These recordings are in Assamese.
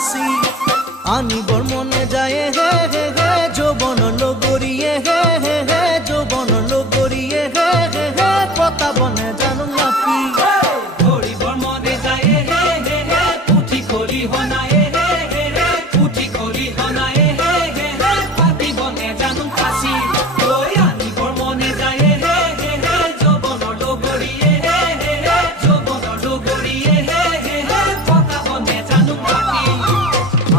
ফাঁসি আনিবৰ মনে যায় হে হে হে যৌবন লগৰিয়ে হে হে হে যৌবন লগৰিয়ে হে হে হে পতাবনে জানো নাপি ধৰিবৰ মনে যায় হে হে হে পুঠি খলি হনায়ে হে হে হে পুঠি খলি হনায়ে হে হে হে পাতিবনে জানো ফাঁসি ঐ আনিবৰ মনে যায় হে হে হে যৌবন লগৰিয়ে হে হে হে যৌবন লগৰিয়ে হে হে হে পতাবনে জানো নাপি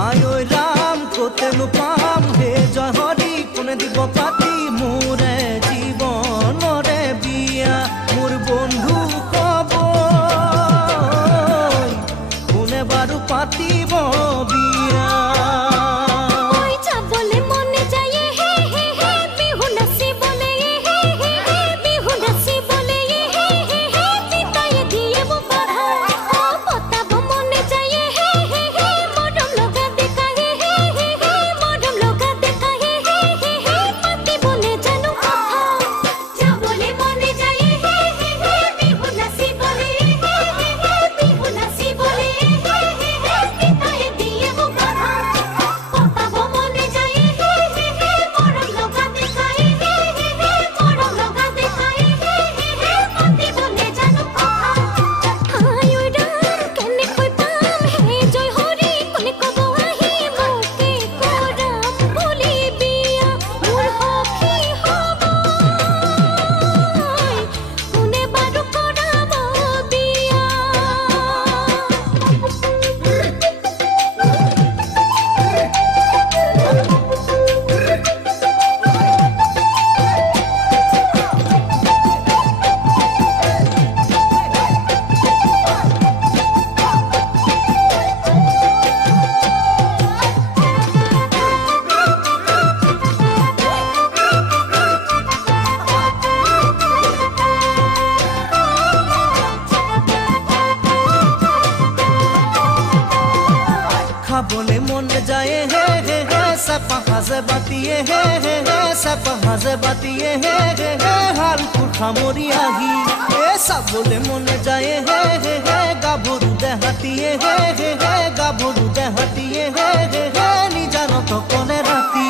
আয় ঐ ৰাম কতেনো পাম হে জয় হৰি কোনে দিব পাতি মোৰে জীৱনৰে বিয়া মোৰ বন্ধু কব কোনে বাৰু পাতিব বিয়া খাবলে মনে যায় হে হে হে সাপা হাজে বাতিয়ে হে হে হে সাপা হাজে বাতিয়ে হে হে হে হালকুর খামরি আহি এ সাবলে মনে যায় হে হে হে গাভরু দেহাতিয়ে হে হে হে গাভরু দেহাতিয়ে হে হে হে নিজানত কোনে রাতি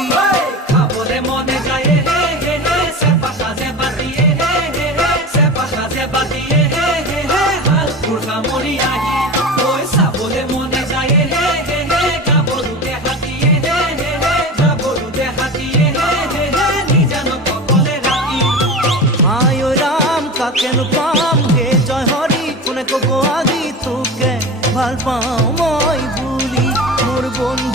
খাবলে মনে যায় হে হে হে সাপা হাজে বাতিয়ে হে হে হে সাপা হাজে বাতিয়ে হে হে হে হালকুর খামরি আহি ওই সাবলে মনে যায় হে হে হে গাভরু দেহাতিয়ে হে হে হে গাভরু দেহাতিয়ে হে হে হে নিজানত কোনে রাতি আয় ঐ রাম কাকেনো পাম হে জয় হরি কোনে কব আজি তোকে ভাল পাওঁ মই বুলি মোৰ বন্ধু